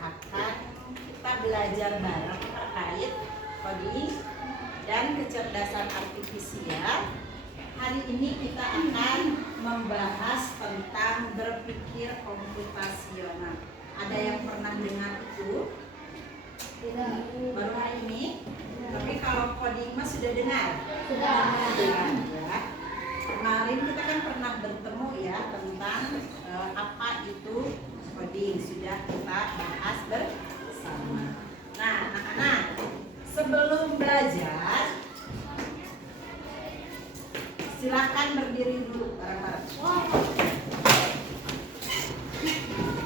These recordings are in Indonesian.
akan kita belajar bareng terkait coding dan kecerdasan artifisial. Hari ini kita akan membahas tentang berpikir komputasional. Ada yang pernah dengar itu? Tidak. Baru hari ini? Tapi kalau coding mah sudah dengar? Sudah. Ya. Kemarin kita kan pernah bertemu ya tentang apa itu coding. Sudah kita bahas bersama. Nah, anak-anak, sebelum belajar silakan berdiri dulu bareng-bareng.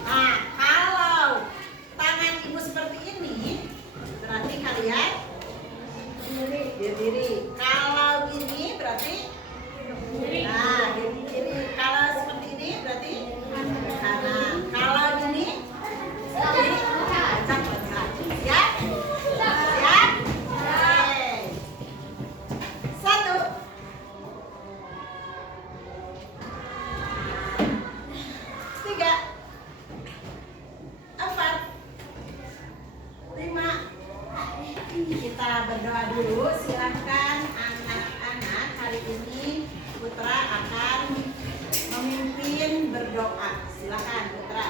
Nah, kalau tangan ibu seperti ini, berarti kalian berdiri. Kalau ini berarti nah, berdiri. Kalau seperti ini berarti kanan. Kalau ini pencak. Siap? Siap? Oke. 1, 3, 4, 5. Kita berdoa dulu. Silahkan anak-anak, hari ini Putra akan memimpin berdoa. Silahkan Putra.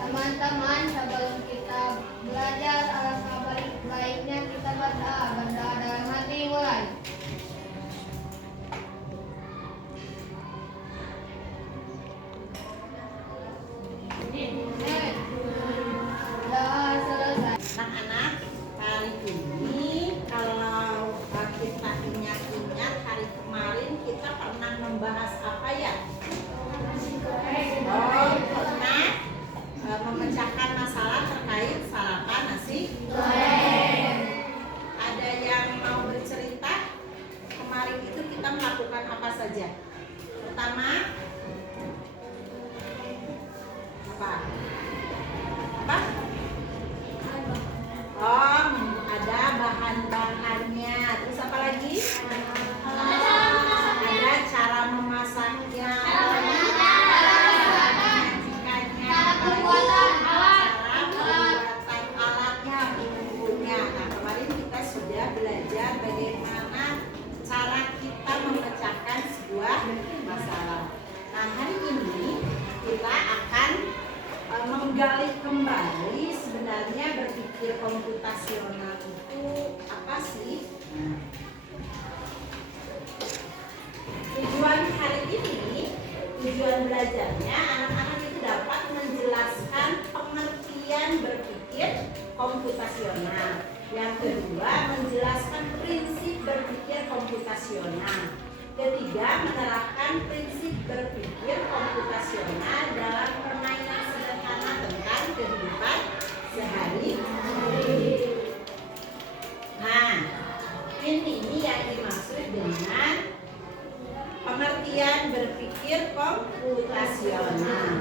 Teman-teman, sebelum kita belajar, alangkah baiknya kita berdoa. Berdoa dalam hati, mulai. Doa selesai. Anak-anak, hari ini kalau kita ingat-ingat hari kemarin kita pernah membahas apa ya? Oh, pernah memecahkan masalah terkait sarapan nasi goreng. Ada yang mau bercerita? Kemarin itu kita melakukan apa saja? Pertama, apa? Apa? Oh, ada bahan-bahannya. Terus apa lagi? Ada cara memasaknya. Cara pembuatan alatnya, bumbunya. Nah, kemarin kita sudah belajar bagaimana cara kita memecahkan sebuah masalah. Nah, hari ini kita akan menggali kembali sebenarnya berpikir komputasional itu apa sih? Tujuan hari ini, tujuan belajarnya anak-anak itu dapat menjelaskan pengertian berpikir komputasional. Yang kedua, menjelaskan prinsip berpikir komputasional. Ketiga, menerapkan prinsip berpikir komputasional dalam permainan sederhana tentang kehidupan sehari-hari. Nah, ini yang dimaksud dengan pengertian berpikir komputasional.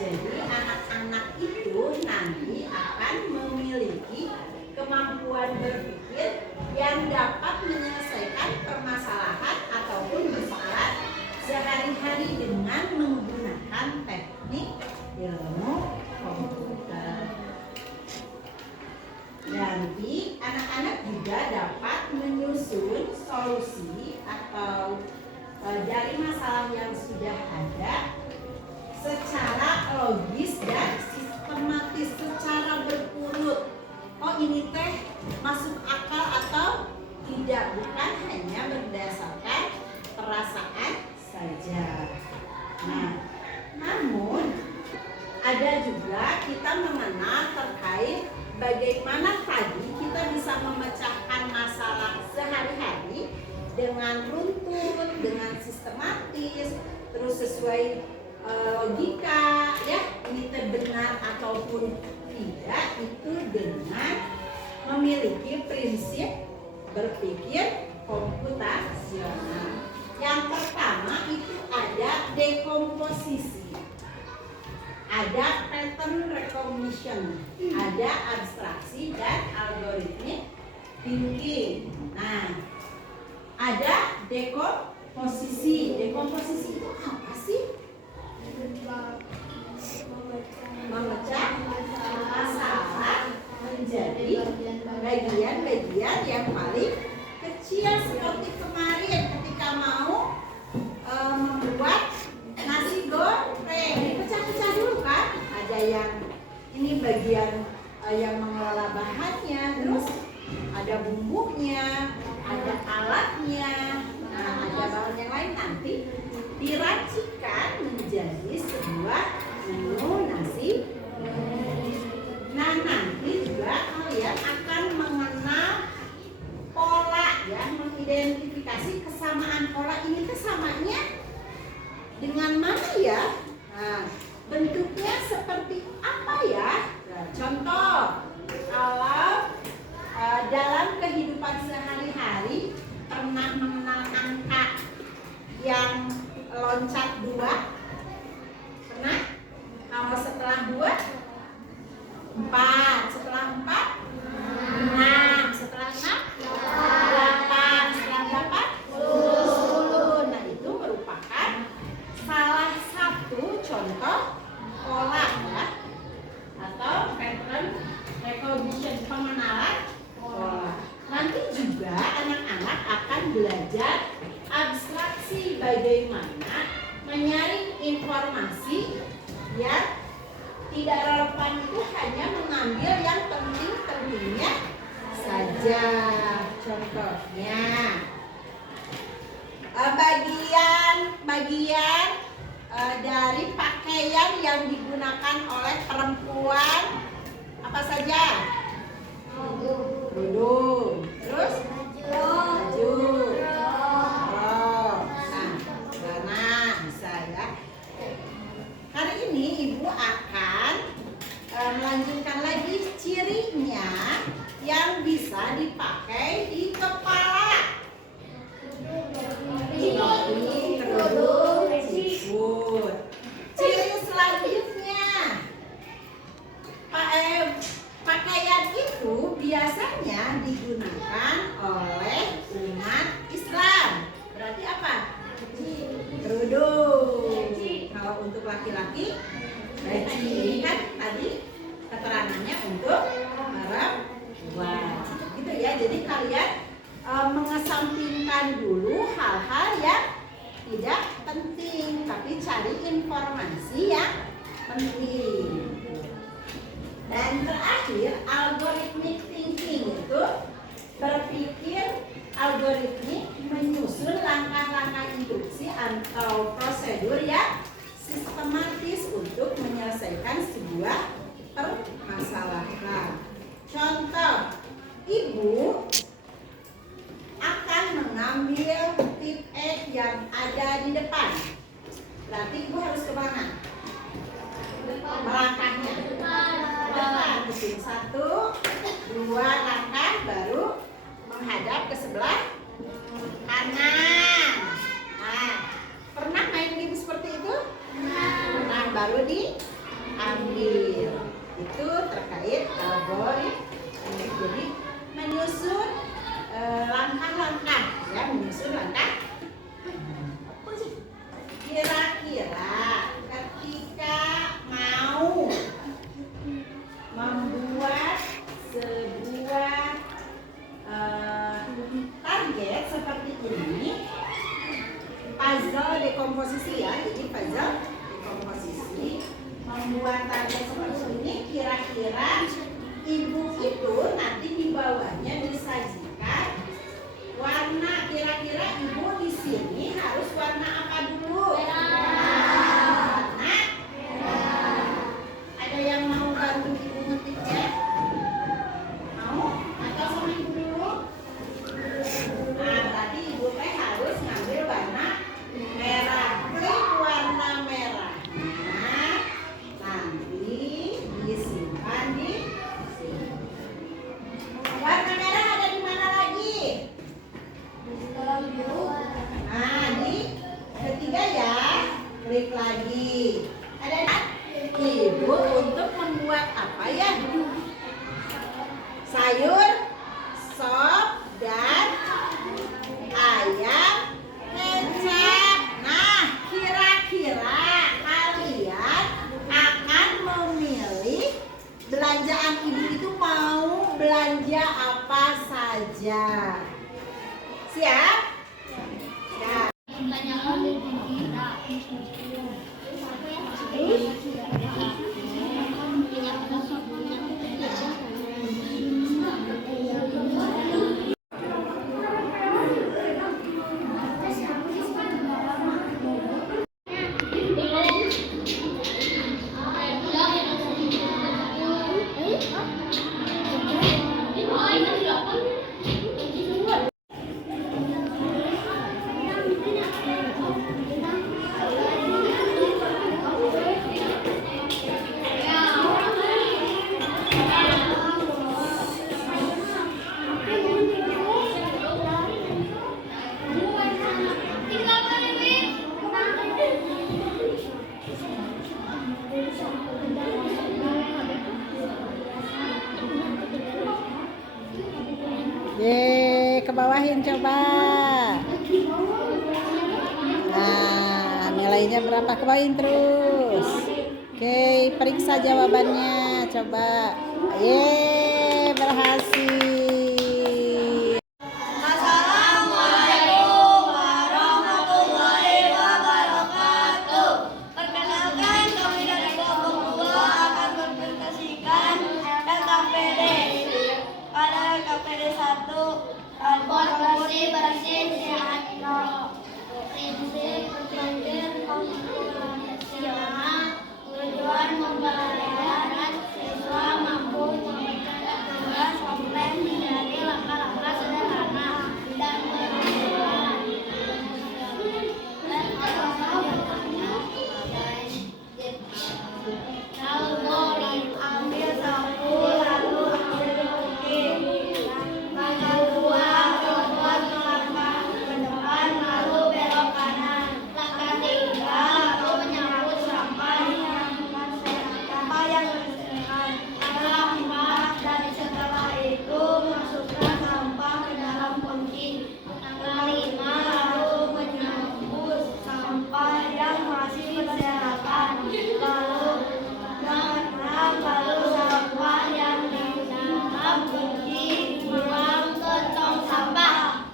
Jadi anak-anak itu nanti akan memiliki kemampuan berpikir yang dapat menyelesaikan permasalahan ataupun masalah sehari-hari dengan menggunakan teknik ilmu komputer. Nanti anak-anak juga dapat menyusun solusi atau dari masalah yang sudah ada secara logis dan sistematis, secara berurut. Oh, ini teh masuk akal atau tidak, bukan hanya berdasarkan perasaan saja. Nah, namun ada juga kita mengenal terkait bagaimana tadi kita bisa memecahkan masalah sehari-hari dengan runtun, dengan sistematis, terus sesuai logika, ya, ini benar ataupun tidak, itu dengan memiliki prinsip berpikir komputasional. Yang pertama itu ada dekomposisi, ada pattern recognition, ada abstraksi dan algoritmik thinking. Nah, ada dekomposisi. Dekomposisi itu apa sih? Memecah bagian yang paling kecil seperti kemarin ketika mau membuat nasi goreng. Dipecah-pecah dulu kan. Ada yang ini bagian yang mengelola bahannya, terus ada bumbunya, ada alatnya, nah ada bahan yang lain nanti diracikan menjadi sebuah menu nasi. Nah nanti juga kalian akan mengenal pola ya, mengidentifikasi kesamaan pola ini kesamanya dengan mana ya? Nah, bentuknya seperti apa ya? Nah, contoh kalau dalam kehidupan sehari-hari pernah mengenal angka yang loncat 2? Pernah? Kalau setelah 2 4, setelah 4 6, setelah 6 8, setelah 8 10. Nah itu merupakan salah satu contoh pola ya, atau pattern recognition, pengenalan pola. Nanti juga anak-anak akan belajar abstraksi, bagaimana menyaring informasi yang tidak relevan itu hanya mengambil yang penting-pentingnya saja. Contohnya bagian dari pakaian yang digunakan oleh perempuan apa saja? Kerudung, terus baju, rok, nah, celana bisa ya. Hari ini ibu akan melanjutkan lagi cirinya yang bisa dipakai di kepala. Ini kerudung, siput. Ciri selanjutnya, pakaian itu biasanya digunakan oleh umat Islam. Berarti apa? Kerudung. Kalau untuk laki-laki, peci. Ini kan tadi keterangannya untuk perempuan. Gitu ya. Jadi kalian mengesampingkan dulu hal-hal yang tidak penting, tapi cari informasi yang penting. Dan terakhir, algorithmic thinking itu berpikir algoritmik, menyusun langkah-langkah induksi atau prosedur yang sistematis untuk menyelesaikan sebuah permasalahan. Contoh, ibu akan mengambil tip X yang ada di depan. Berarti ibu harus ke mana? Melangkahnya ke depan. Satu, dua langkah baru menghadap ke sebelah kanan. Nah, pernah main game seperti itu? Nah, baru diambil. Itu terkait algoritma. Jadi menyusun langkah-langkah, ya, menyusun langkah. Kira-kira ketika mau membuat sebuah target seperti ini, puzzle dekomposisi ya, jadi puzzle dekomposisi, membuat target seperti ini, kira-kira ibu itu nanti di bawahnya disajikan warna, kira-kira ibu di sini harus warna apa dulu? Warna ada yang mau bantu ibu ngetiknya? Mau? Atau sama ibu dulu? Nah, berarti ibu teh harus ngambil warna merah. Klik warna merahnya, nanti disimpan di sini. Warna merah ada di mana lagi? Nah, di ketiga ya, klik lagi. Ada ibu untuk membuat apa ya? Sayur, sop, dan ayam kecap. Nah, kira-kira kalian akan memilih belanjaan ibu itu mau belanja apa? apa saja? Siap? Ya. Ye, ke bawahin coba. Nah, nilainya berapa? Ke bawahin terus. Oke, periksa jawabannya. Coba. Ye, berhasil. Assalamualaikum warahmatullahi wabarakatuh. Perkenalkan, kami dari kelompok 2 akan mempresentasikan tentang PD. Pada KPD 1 bersih sehat prinsip berpikir konstitusional, tujuan pembelajaran siswa mampu mengerjakan tugas kompleks dari langkah-langkah sederhana dan bermanfaat. Lalu ambil sapu, lalu ambil bukit. Langkah 2, berbuat melangkah ke depan, lalu belok kanan. Langkah 3, lalu menyapu sampah yang berserakan. Langkah 4, dan setelah itu masukkan sampah ke dalam kunci. Langkah 5, lalu menyapu sampah yang masih berserakan. Lalu sampah yang di dalam kunci buang ke tong sampah.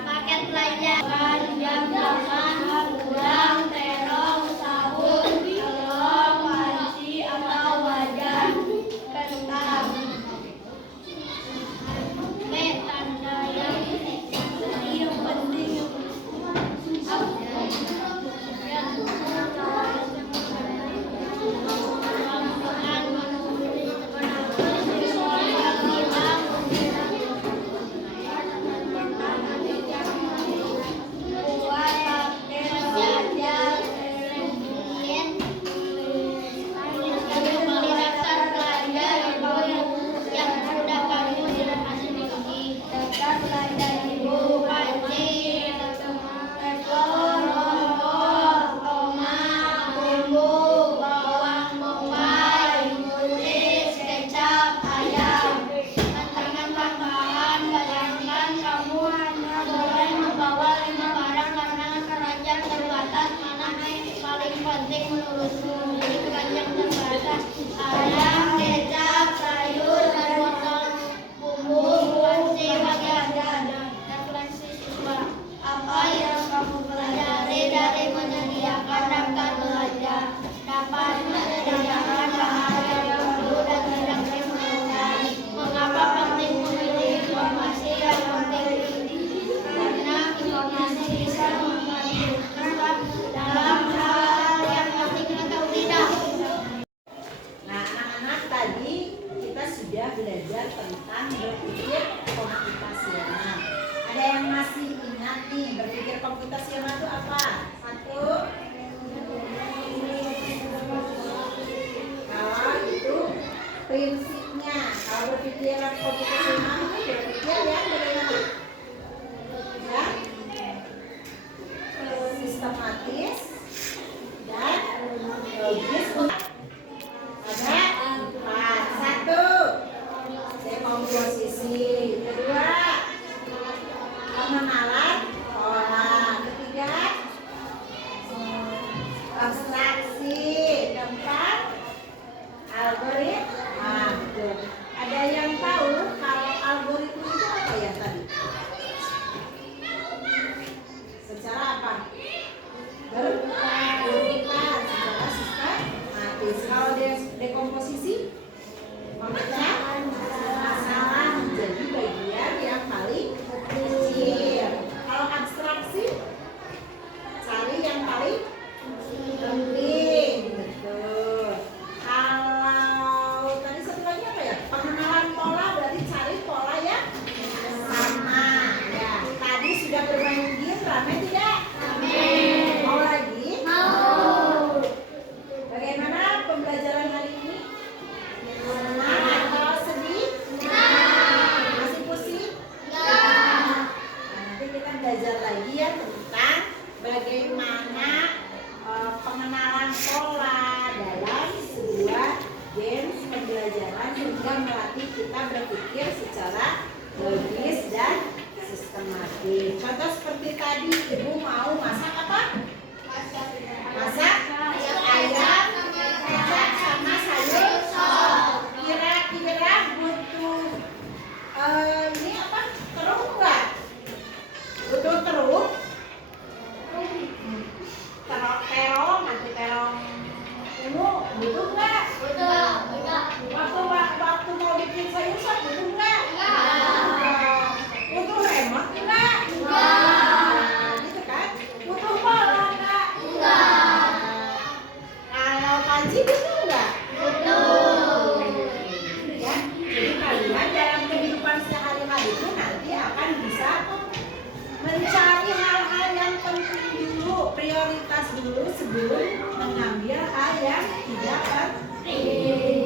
Paket pelajaran jam 8, pulang, terong, sabun, telur, panci atau wajan, kentang. Tanda yang penting. Penting menurutmu ini keranjang terbatas ayam, kecap, sayur, dan wortel, bumbu, panci, wajan. Referensi siswa, apa yang kamu pelajari dari menyediakan daftar belajar? Dapat menyediakan bahasa yang baru dan tidak memudah. Mengapa penting memilih informasi yang penting? Karena informasi bisa membantu dalam hal yang penting atau tidak. Nah, anak-anak, tadi kita sudah belajar tentang berpikir komputasional. Ada yang masih ingat nih, berpikir komputasional itu apa? Satu. Kalau itu prinsipnya, kalau berpikir komputasional itu berpikir yang bagaimana? Ya, sistematis dan logis. Ada empat. Satu, dekomposisi. Kedua, pengenalan pola. Ketiga, abstraksi. sebelum mengambil hal yang tidak penting.